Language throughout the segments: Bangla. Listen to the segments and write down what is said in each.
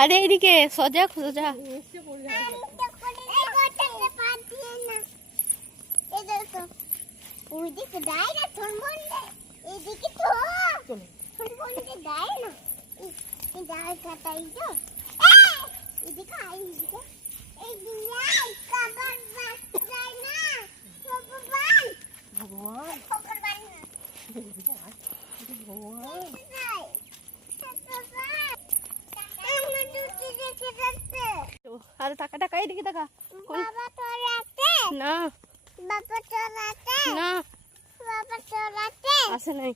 আরে এদিকে সোজা সোজা। আরে টাকা টাকা এদিকে টাকা না না আসে নাই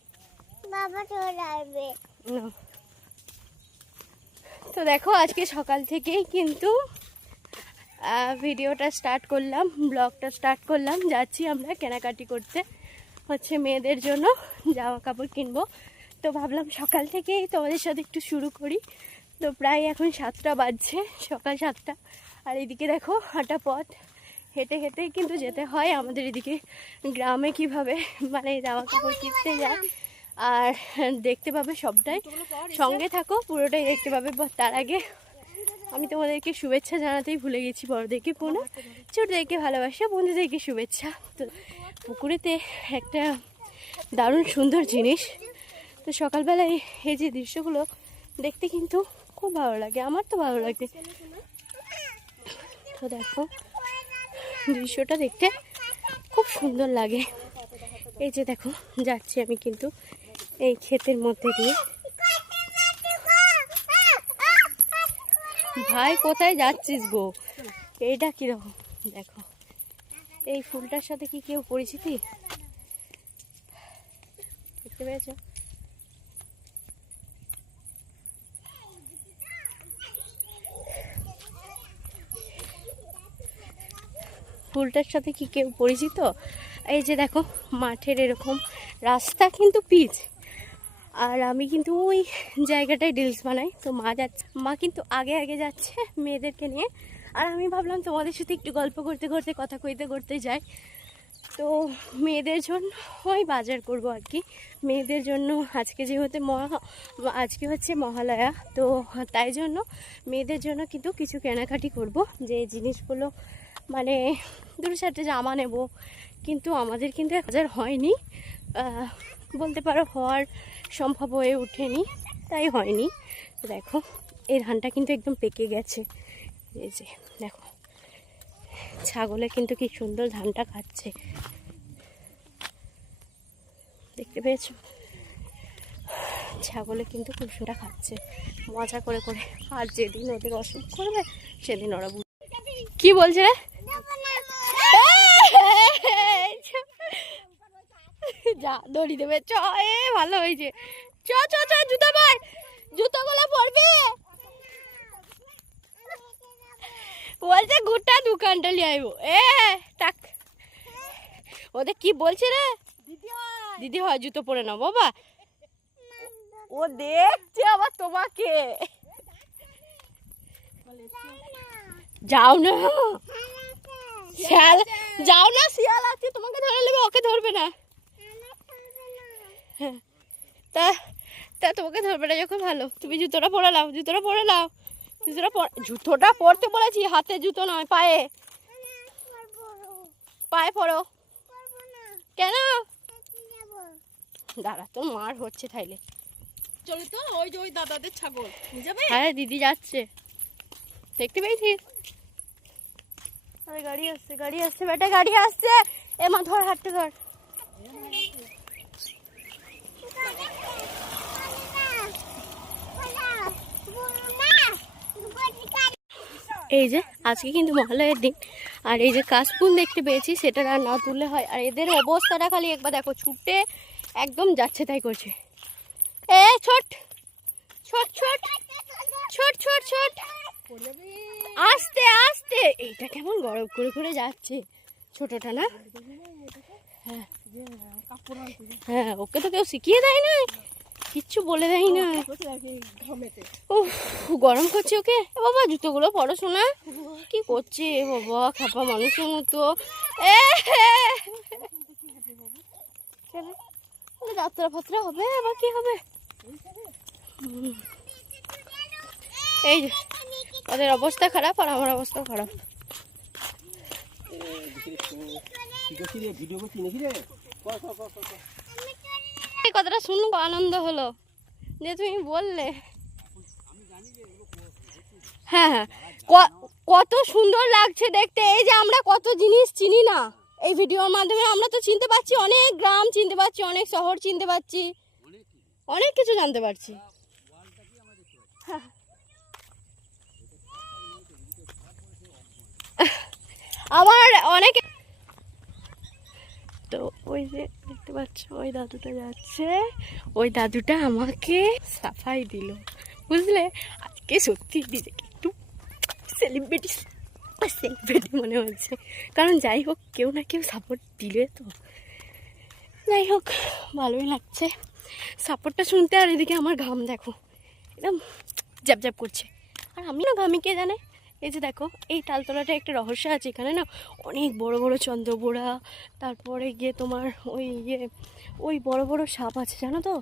তো দেখো আজকে সকাল থেকেই কিন্তু ভিডিওটা স্টার্ট করলাম, ব্লগটা স্টার্ট করলাম। যাচ্ছি আমরা কেনাকাটি করতে, হচ্ছে মেয়েদের জন্য জামা কাপড় কিনবো। তো ভাবলাম সকাল থেকেই তোমাদের সাথে একটু শুরু করি। তো প্রায় এখন 7টা বাজছে, সকাল 7টা। আর এদিকে দেখো হাঁটা পথ, হেঁটে হেঁটেই কিন্তু যেতে হয় আমাদের এদিকে গ্রামে কিভাবে মানে জামা কাপড় কিনতে যায়। আর দেখতে পাবে সবটাই, সঙ্গে থাকো পুরোটাই দেখতে পাবে। তার আগে আমি তোমাদেরকে শুভেচ্ছা জানাতেই ভুলে গেছি। বড়দেরকে প্রণাম, ছোটদেরকে ভালোবাসা, বন্ধুদেরকে শুভেচ্ছা। তো পুকুরেতে একটা দারুণ সুন্দর জিনিস। তো সকালবেলায় এই যে দৃশ্যগুলো দেখতে কিন্তু খুব ভালো লাগে, আমার তো ভালো লাগে। তো দেখো দৃশ্যটা দেখতে খুব সুন্দর লাগে। এই যে দেখো যাচ্ছি আমি কিন্তু এই ক্ষেতের মধ্যে দিয়ে। ভাই কোথায় যাচ্ছিস গো? এইটা কিরকম দেখো, এই ফুলটার সাথে কি কেউ পরিচিতি দেখতে পেয়েছো? ফুলটার সাথে কি কেউ পরিচিত? এই যে দেখো মাঠের এরকম রাস্তা কিন্তু পিচ, আর আমি কিন্তু ওই জায়গাটায় রিলস বানাই। তো মা কিন্তু আগে আগে যাচ্ছে মেয়েদেরকে নিয়ে। আর আমি ভাবলাম তোমাদের সাথে একটু গল্প করতে করতে, কথা কইতে করতে যাই। তো মেয়েদের জন্য ওই বাজার করব আর কি। মেয়েদের জন্য আজকে যেহেতু আজকে হচ্ছে মহালয়া, তো তাই জন্য মেয়েদের জন্য কিন্তু কিছু কেনাকাটি করব। যে জিনিসগুলো মানে 2-4টে জামা নেব, কিন্তু আমাদের কিন্তু 1000 হয়নি, বলতে পারো হওয়ার সম্ভব হয়ে ওঠেনি, তাই হয়নি। দেখো এই ধানটা কিন্তু একদম পেকে গেছে। এই যে দেখো ছাগলে কিন্তু কি সুন্দর ধানটা খাচ্ছে, দেখতে পেয়েছো? ছাগলে কিন্তু খুব সুন্দর খাচ্ছে মজা করে করে। আর যেদিন ওদের অসুখ করবে সেদিন ওরা কি বলছে রে? যা দড়ি দেবে চ। ভালো হয়েছে, চ চ চ। জুতো পর, জুতোগুলো পরবে। বলছে গোটা দোকানটা লিয়ে আইবো। টাক ওদের কি বলছে রে? দিদি হয় জুতো পরে নাও বাবা। ও দেখছে আবার তোমাকে। যাও না, শিয়াল যাও না, শিয়াল আছে তোমাকে ধরে নেবে, ওকে ধরবে না। হ্যাঁ তা তা তোমাকে ধরবে না যখন ভালো। তুমি জুতোটা পরে নাও, জুতোটা পরে নাও, জুতোটা পরতে বলেছি, হাতে জুতো নয়, পায়ে পায়ে পরো। কেন? দাঁড়া তো মার হচ্ছে তাইলে। চলো তো, ওই যে ওই দাদাদের ছাগল নিয়ে যাবে। হ্যাঁ দিদি যাচ্ছে, দেখতে পেয়েছিস? আরে গাড়ি আসছে, গাড়ি আসছে বেটা, গাড়ি আসছে। এ মা ধর, হাঁটতে ধর। এই যে আজকে কিন্তু মহালয়ের দিন, আর এই যে কাশফুল দেখতে পেয়েছি, সেটা আর না তুললে হয়। আর এদের অবস্থাটা খালি একবার দেখো, ছুটে একদম যাচ্ছে তাই করছে। ছোট ছোট ছোট ছোট ছোট ছোট, আস্তে আস্তে। এইটা কেমন গরম করে করে যাচ্ছে ছোটটা না? হ্যাঁ হ্যাঁ, ওকে তো কেউ শিখিয়ে দেয় না, কিচ্ছু বলে দেয় না। গরম করছে ওকে। বাবা জুতোগুলো পড়াশোনা কি করছে বাবা, খাপা মানুষের মতো। যাত্রা ফাত্রা হবে বা কি হবে। এই যে ওদের অবস্থা খারাপ আর আমার অবস্থা খারাপ। এই কথাটা শুনবো, আনন্দ হলো যে তুমি বললে। হ্যাঁ হ্যাঁ, কত সুন্দর লাগছে দেখতে। এই যে আমরা কত জিনিস চিনি না, এই ভিডিওর মাধ্যমে আমরা তো চিনতে পারছি, অনেক গ্রাম চিনতে পারছি, অনেক শহর চিনতে পারছি, অনেক কিছু জানতে পারছি। আবার অনেক, তো ওই যে দেখতে পাচ্ছ ওই দাদুটা যাচ্ছে, ওই দাদুটা আমাকে সাফাই দিল, বুঝলে। আজকে সত্যি নিজেকে একটু সেলিব্রিটি সেলিব্রিটি মনে হচ্ছে, কারণ যাই হোক কেউ না কেউ সাপোর্ট দিলে তো, যাই হোক ভালোই লাগছে সাপোর্টটা শুনতে। আর এদিকে আমার ঘাম দেখো একদম জ্যাপ জ্যাপ করছে, আর আমি না ঘামি কে জানে। এই যে দেখো এই তালতলাটা একটা রহস্য আছে, এখানে না অনেক বড় বড় চন্দ্রবোড়া, তারপরে গিয়ে তোমার ওই বড় বড় সাপ আছে জানো তো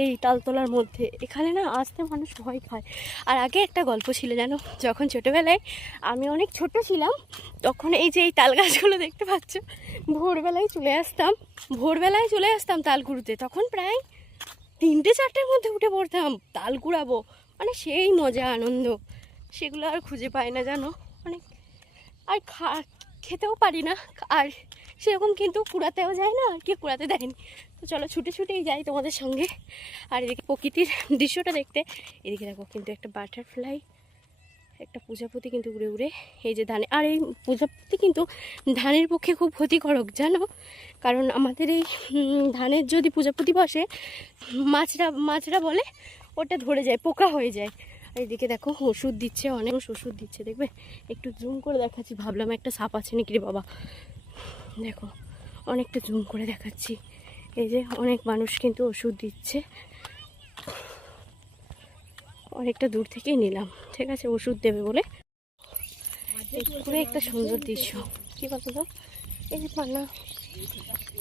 এই তালতলার মধ্যে। এখানে না আসতে মানুষ ভয় খায়। আর আগে একটা গল্প ছিল জানো, যখন ছোটোবেলায় আমি অনেক ছোট ছিলাম, তখন এই যে এই তাল গাছগুলো দেখতে পাচ্ছ, ভোরবেলায় চলে আসতাম তাল কুড়োতে। তখন প্রায় 3-4টের মধ্যে উঠে পড়তাম, তাল কুড়াবো, মানে সেই মজা আনন্দ, সেগুলো আর খুঁজে পাই না জানো। অনেক আর খেতেও পারি না, আর সেরকম কিন্তু কুড়াতেও যায় না, আর কি কুড়াতে দেয়নি। তো চলো ছুটে ছুটেই যাই তোমাদের সঙ্গে। আর এদিকে প্রকৃতির দৃশ্যটা দেখতে, এদিকে দেখো কিন্তু একটা বাটারফ্লাই, একটা প্রজাপতি কিন্তু উড়ে উড়ে এই যে ধানে। আর এই প্রজাপতি কিন্তু ধানের পক্ষে খুব ক্ষতিকারক জানো, কারণ আমাদের এই ধানের যদি প্রজাপতি বসে, মাছরা বলে ওটা ধরে যায়, পোকা হয়ে যায়। এইদিকে দেখো ওষুধ দিচ্ছে, অনেক ওষুধ দিচ্ছে, দেখবে একটু জুম করে দেখাচ্ছি, ভাবলাম একটা সাপ আছে নাকি রে বাবা। দেখো অনেকটা জুম করে দেখাচ্ছি, এই যে অনেক মানুষ কিন্তু ওষুধ দিচ্ছে, অনেকটা দূর থেকেই নিলাম, ঠিক আছে, ওষুধ দেবে বলে। পুরো একটা সুন্দর দৃশ্য, কি বলতো তো, এই যে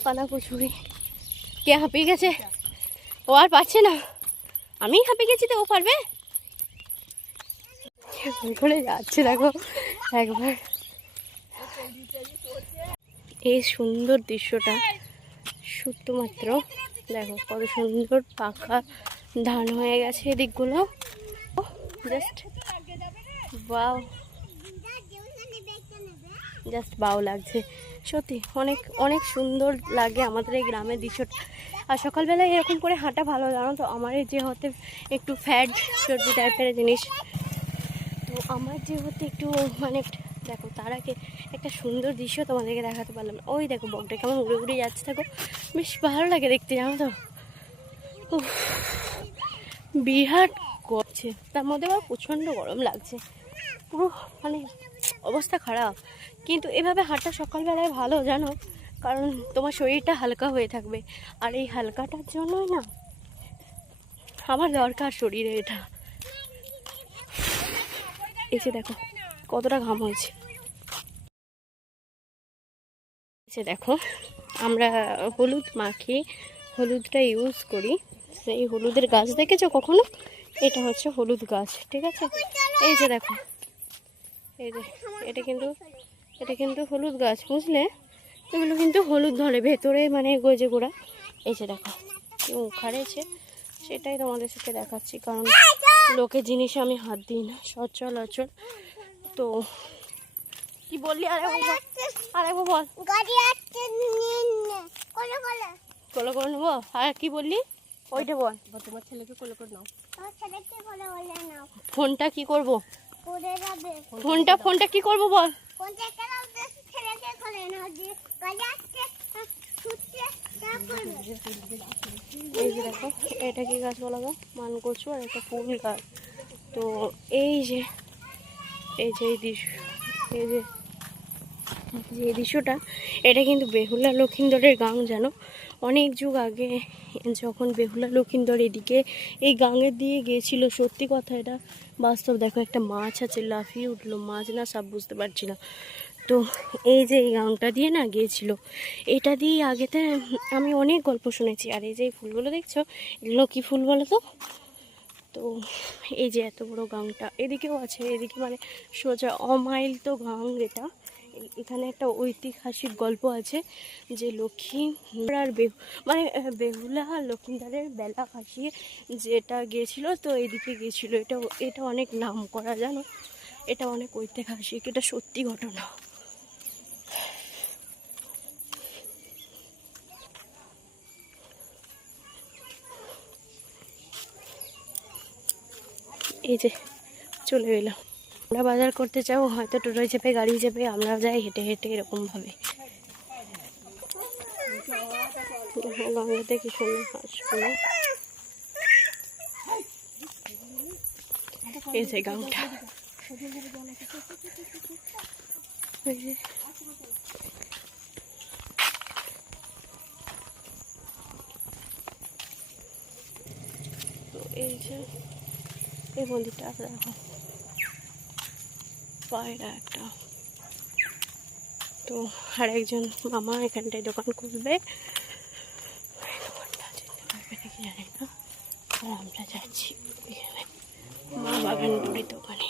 পানা কচুরি। কে হাঁপিয়ে গেছে? ও আর পারছে না, আমি হাঁপিয়ে গেছি তো ও পারবে। করে যাচ্ছে দেখো একবার, এই সুন্দর দৃশ্যটা শুধুমাত্র দেখো কত সুন্দর পাকা ধান হয়ে গেছে এদিকগুলো, জাস্ট বাও, জাস্ট বাও লাগছে সত্যি, অনেক অনেক সুন্দর লাগে আমাদের এই গ্রামের দৃশ্যটা। আর সকালবেলায় এরকম করে হাঁটা ভালো জানো তো, আমার এই যে হতে একটু ফ্যাট সর্দি টাইপের জিনিস, তো আমার যে হতে একটু মানে দেখো তার আগে একটা সুন্দর দৃশ্য তোমাদেরকে দেখাতে পারলাম না। ওই দেখো বকটা কেমন উড়ে উড়ে যাচ্ছে, দেখো বেশ ভালো লাগে দেখতে জানো তো। বিরাট করছে, তার মধ্যে আবার প্রচণ্ড গরম লাগছে, পুরো মানে অবস্থা খারাপ। কিন্তু এভাবে হাঁটা সকালবেলায় ভালো জানো, কারণ তোমার শরীরটা হালকা হয়ে থাকবে। আর এই হালকাটার জন্যই না আমার দরকার শরীরে এটা। এই যে দেখো কতটা ঘাম হয়েছে, দেখো আমরা হলুদ মাখি, হলুদটা ইউজ করি, সেই হলুদের গাছ দেখেছো কখনো? এটা হচ্ছে হলুদ গাছ, ঠিক আছে। এই যে দেখো এই যে এটা কিন্তু হলুদ গাছ, বুঝলে। এগুলো কিন্তু হলুদ ধরে ভেতরে, মানে গজে গোড়া। এই যে দেখো উখাড়েছে, সেটাই তোমাদের সাথে দেখাচ্ছি, কারণ লোকের জিনিসে আমি হাত দিই না সচরাচর। তো কি বললি আরেকবার বল, কোলে করে নেবো। আর কি বললি ওইটা বল, তোমার ছেলেকে কোলে করে নাও। ফোনটা কি করবো, ফোনটা কি করবো বল। এই যে দেখো এটা কি গাছ বলা গো, মান কচু, আর একটা ফুল গাছ। তো এই যে এই দৃশ্য, এই যে দৃশ্যটা, এটা কিন্তু বেহুলা লক্ষিন্দরের গাং জানো। অনেক যুগ আগে যখন বেহুলা লক্ষিন্দর এদিকে এই গাঙের দিয়ে গিয়েছিল, সত্যি কথা এটা বাস্তব। দেখো একটা মাছ আছে, লাফিয়ে উঠলো, মাছ না সাপ বুঝতে পারছি না। তো এই যে এই গাংটা দিয়ে না গিয়েছিল, এটা দিয়ে আগেতে আমি অনেক গল্প শুনেছি। আর এই যে এই ফুলগুলো দেখছো, এগুলো কী ফুল বলো তো? তো এই যে এত বড় গাংটা এদিকেও আছে, এদিকে মানে সোজা অমাইল তো গাং এটা। এখানে একটা ঐতিহাসিক গল্প আছে যে লক্ষ্মী আর মানে বেহুলা আর লক্ষ্মীদারের বেলা ভাসিয়ে যেটা গিয়েছিল, তো এদিকে গিয়েছিল। এটা অনেক নাম করা, জানো, এটা অনেক ঐতিহাসিক, এটা সত্যি ঘটনা। এই যে চলে গেলাম। আমরা বাজার করতে যাবো, হয়তো টোটোয় চেপে, গাড়ি চেপে, আমরা যাই হেঁটে হেঁটে এরকম ভাবে। গঙ্গাতে কি সুন্দর হাঁসগুলো। এই যে গাংটা, তো এই যে এই মন্দিরটা দেখো, পায়রা একটা। তো আর একজন মামা এখানটায় দোকান করবে, দোকানটা যেতে পারবে নাকি জানি না। আর আমরা যাচ্ছি এখানে মা বাগান বুড়ি দোকানে।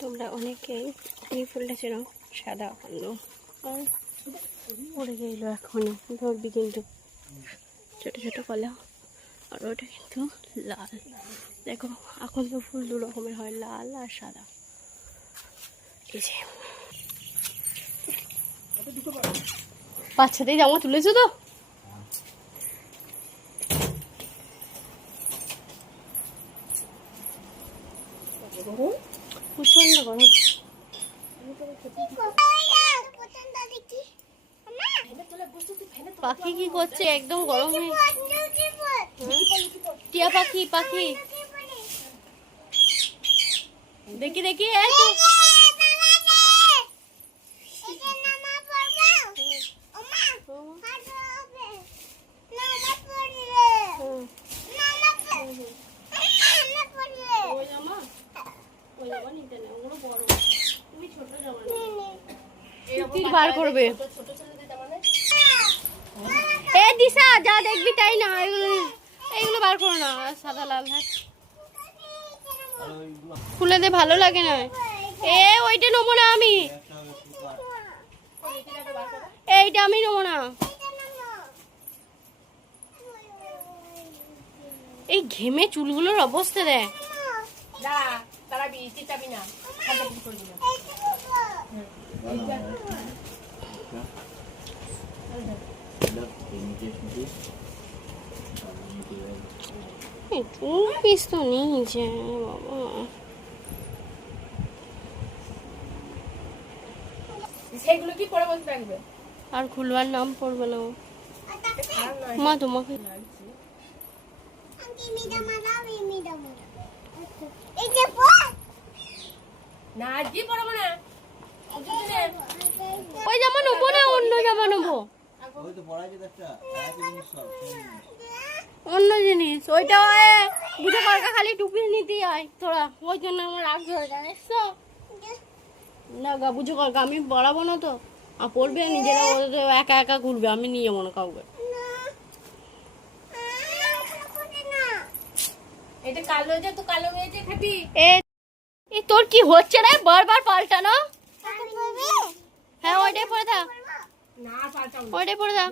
তোমরা অনেকেই এই ফুলটা চেনো, সাদা কালো, পড়ে গেল এখনই, ধরবি কিন্তু, ছোট ছোট কলা। আর ওটা কিন্তু লাল। দেখো এখন তো ফুল দু রকমের হয়, লাল আর সাদা। এই যে বাচ্চাদের জামা তুলেছো তো? প্রচন্ড গরম। পাখি কি করছে? একদম গরম হয়ে, টিয়া পাখি, পাখি দেখি দেখি। বার করবে এ দিশা, যা দেখবি তাই না, এগুলো বার করো না। সাদা লাল হাত খুলে দে, ভালো লাগে না। এ ওইটা নেবো না আমি, এইটা আমি নেবো না। এই ঘেমে চুলগুলোর অবস্থা দেখ। পিস তো নিচে বাবা, সেগুলো কি পরে বসে থাকবে? আর খুলবার নাম পড়বে না মা তোমাকে। না আজকে পড়াবো না, ওই জামা নেবো না, অন্য জামা নেবো, অন্য জিনিস। ওইটা বুঝে কলকা খালি টুপি নিতে হয় তোরা, ওই জন্য আমার রাগ ধরে জানিস তো। না গা বুঝে কলকা আমি পড়াবো না তো, আর পড়বে নিজেরা, ওদের একা একা ঘুরবে, আমি নিয়ে যাবো না কাউকে। এটা কালো, যে তো কালো হয়েছে খাবি। এ তোর কি হচ্ছে রে, বারবার পাল্টানো? হ্যাঁ ওইটাই পরে থাক, না পাল্টাও, ওইটাই পরে থাক।